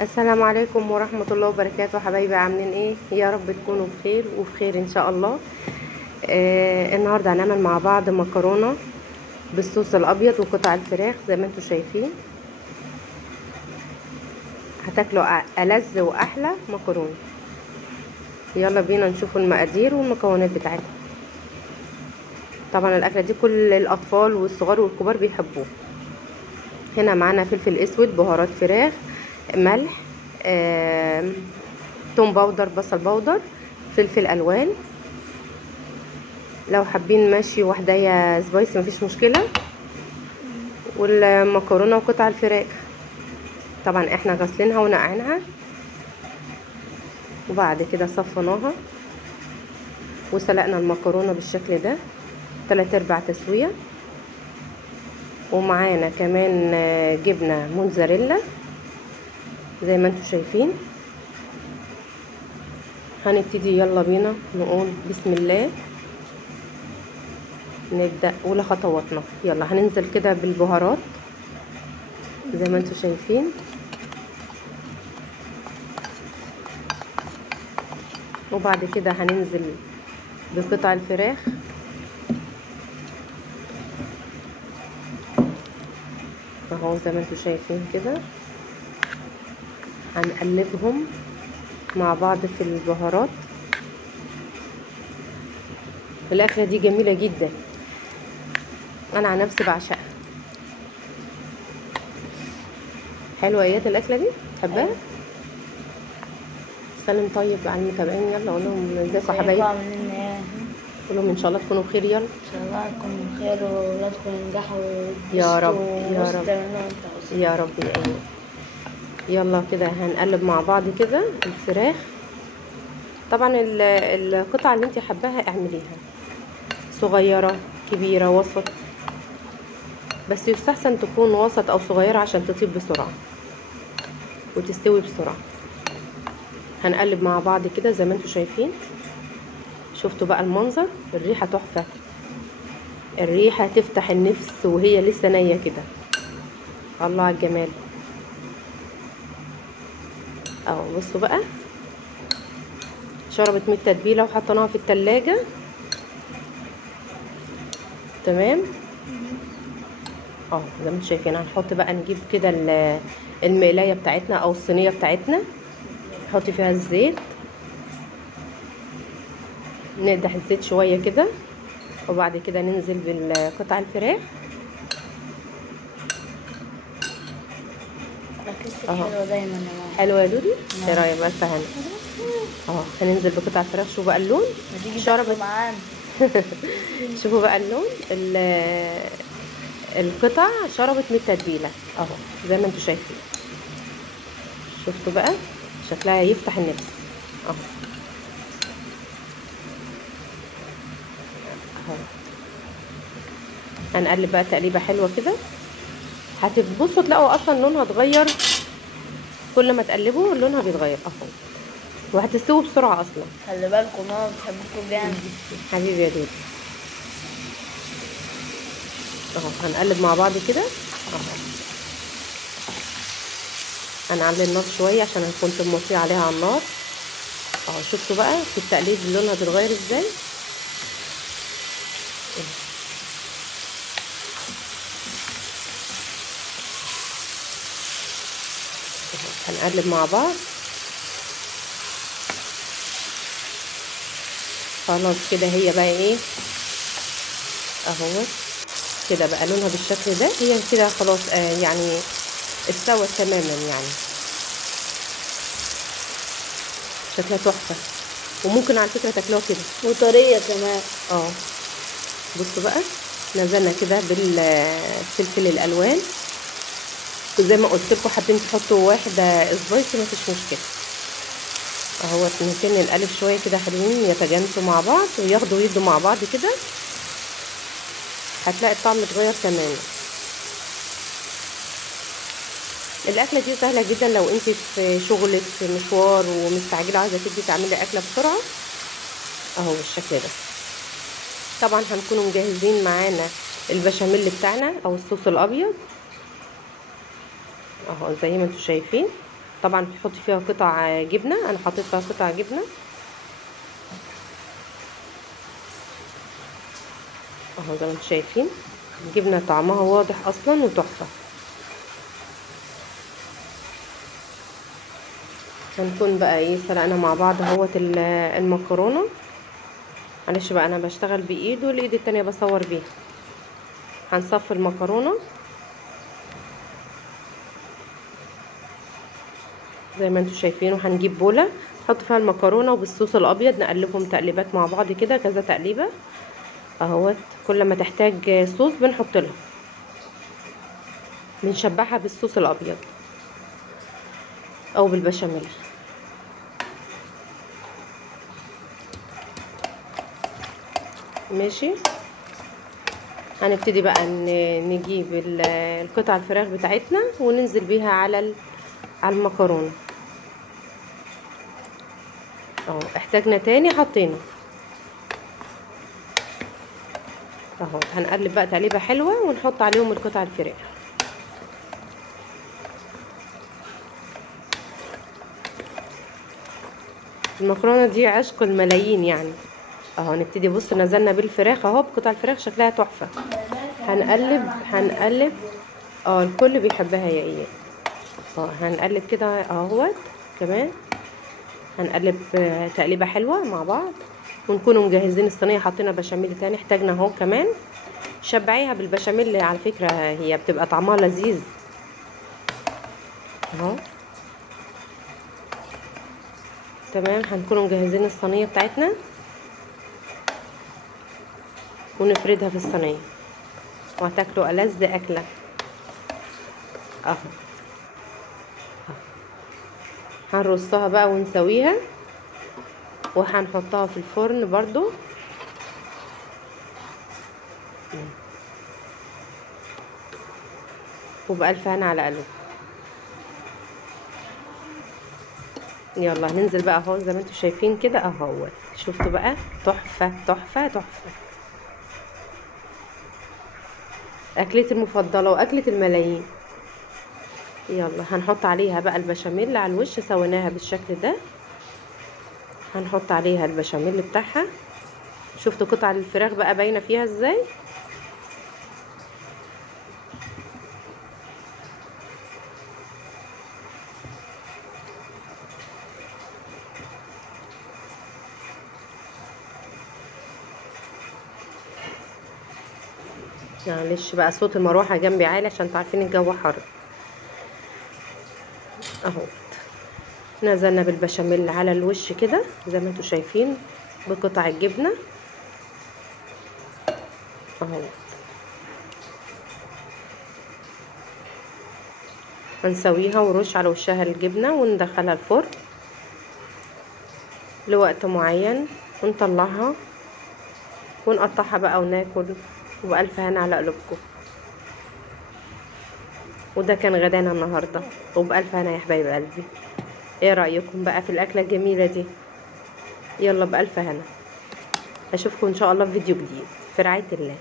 السلام عليكم ورحمة الله وبركاته. حبايبي عاملين ايه؟ يا رب تكونوا بخير وفي خير ان شاء الله. النهاردة هنعمل مع بعض مكرونة بالصوص الابيض وقطع الفراخ زي ما انتم شايفين. هتاكلوا ألذ واحلى مكرونة. يلا بينا نشوف المقادير والمكونات بتاعتها. طبعا الاكلة دي كل الاطفال والصغار والكبار بيحبوه. هنا معانا فلفل اسود، بهارات فراخ، ملح، توم باودر، بصل باودر، فلفل الوان. لو حابين ماشي وحدايه سبايسي مفيش مشكله. والمكرونه وقطع الفراخ طبعا احنا غسلينها ونقعناها وبعد كده صفناها وسلقنا المكرونه بالشكل ده 3/4 تسويه. ومعانا كمان جبنه موتزاريلا زي ما انتم شايفين. هنبتدي يلا بينا نقول بسم الله، نبدأ أولى خطواتنا. يلا هننزل كده بالبهارات زي ما انتم شايفين. وبعد كده هننزل بقطع الفراخ اهو زي ما انتم شايفين كده. هنقلبهم مع بعض في البهارات. الاكله دي جميله جدا، انا عن نفسي بعشقها. حلوه ايات الاكله دي، تحبها؟ سلم طيب على المتابعين. يلا قول لهم ازيكم يا حبايبي. قول لهم ان شاء الله تكونوا بخير. يلا ان شاء الله تكونوا بخير واولادكم ينجحوا يا رب يا رب يا رب يا ايوه. يلا كده هنقلب مع بعض كده الفراخ. طبعا القطعه اللي انت حباها اعمليها صغيره كبيره وسط، بس يستحسن تكون وسط او صغيره عشان تطيب بسرعه وتستوي بسرعه. هنقلب مع بعض كده زي ما انتم شايفين. شفتوا بقى المنظر؟ الريحه تحفه، الريحه تفتح النفس وهي لسه نيه كده. الله على الجمال. اهو بصوا بقى، شربت من التتبيله وحطيناها في التلاجة. تمام اهو زي ما انتم شايفين. هنحط بقى، نجيب كده المقلايه بتاعتنا او الصينيه بتاعتنا، نحط فيها الزيت، نقدح الزيت شويه كده. وبعد كده ننزل بالقطع الفراخ حلوه دايما يا ماما. حلوه يا دودي. ايه رايك بقى؟ فهمت اهو. هننزل بقطع الفراخ. شوفوا بقى اللون، شربت معانا. شوفوا بقى اللون. القطع شربت من التتبيله اهو زي ما انتم شايفين. شفتوا بقى شكلها يفتح النفس اهو. هنقلب بقى تقليبه حلوه كده. هتبصوا تلاقوا اصلا لونها اتغير، كل ما تقلبوا لونها بيتغير اهو، وهتستوي بسرعه اصلا. خلي بالكم ماما بتحبكم جامد. حبيبي يا دودي اهو. هنقلب مع بعض كده اهو. هنعلي النار شويه عشان هنكون موطيه عليها على النار اهو. شفتوا بقى في التقليب لونها بيتغير ازاي. هنقلب مع بعض. خلاص كده هي بقى ايه اهو كده بقى لونها بالشكل ده. هي كده خلاص يعني استوت تماما يعني. شكلها تحفه، وممكن على فكره تاكلوها كده وطريه كمان. بصوا بقى، نزلنا كده بالفلفل الالوان وزي ما قلت لكم حابين تحطوا واحده سبايسي مفيش مشكله اهو. ممكن نقلب شويه كده حلوين يتجانسوا مع بعض وياخدوا ويدوا مع بعض كده. هتلاقي الطعم اتغير تماما. الاكله دي سهله جدا لو انت في شغلك في مشوار ومستعجله عايزه تيجي تعملي اكله بسرعه اهو بالشكل ده. طبعا هنكونوا مجهزين معانا البشاميل بتاعنا او الصوص الابيض اهو زي ما انتم شايفين. طبعا بتحطي فيها قطع جبنه، انا حطيت فيها قطع جبنه اهو زي ما انتم شايفين. الجبنه طعمها واضح اصلا وتحفه. هنكون بقى ايه سلقنا مع بعض اهوت المكرونه. معلش بقى انا بشتغل بايد والايد التانية بصور بيها. هنصفي المكرونه زي ما انتم شايفين، وهنجيب بوله نحط فيها المكرونه وبالصوص الابيض نقلبهم تقليبات مع بعض كده، كذا تقليبه اهوت. كل ما تحتاج صوص بنحط لها، بنشبعها بالصوص الابيض او بالبشاميل. ماشي. هنبتدي بقى نجيب القطع الفراخ بتاعتنا وننزل بيها على المكرونه اهو. احتاجنا تاني حطينا اهو. هنقلب بقى تقليبه حلوه ونحط عليهم القطع الفراخ. المكرونه دي عشق الملايين يعني اهو. نبتدي بص نزلنا بالفراخ اهو بقطع الفراخ شكلها تحفه. هنقلب الكل بيحبها يا ايه هنقلب كده اهوت. كمان هنقلب تقليبه حلوه مع بعض، ونكونوا مجهزين الصينيه. حطينا بشاميل تاني احتاجنا اهو كمان. شبعيها بالبشاميل على فكره، هي بتبقى طعمها لذيذ اهو. تمام. هنكونوا مجهزين الصينيه بتاعتنا ونفردها في الصينيه وهتاكلوا ألذ اكله اهو. هنرصها بقى ونسويها وهنحطها في الفرن برضو. وبألف هنا على قلب. يلا ننزل بقى اهو زي ما انتم شايفين كده اهو. شفتوا بقى تحفه تحفه تحفه. اكلتي المفضله واكله الملايين. يلا هنحط عليها بقى البشاميل على الوش. سويناها بالشكل ده. هنحط عليها البشاميل بتاعها. شفتوا قطع الفراخ بقى باينه فيها ازاي. معلش بقى صوت المروحه جنبي عالي عشان تعرفين الجو حر اهو. نزلنا بالبشاميل على الوش كده زي ما انتم شايفين بقطع الجبنه اهو. هنسويها ونرش على وشها الجبنه وندخلها الفرن لوقت معين ونطلعها ونقطعها بقى وناكل. وبألف هنا على قلوبكم. وده كان غدانا النهارده. وبألف هنا يا حبايب قلبي. ايه رأيكم بقى في الأكلة الجميلة دي؟ يلا بألف هنا. اشوفكم ان شاء الله في فيديو جديد في رعاية الله.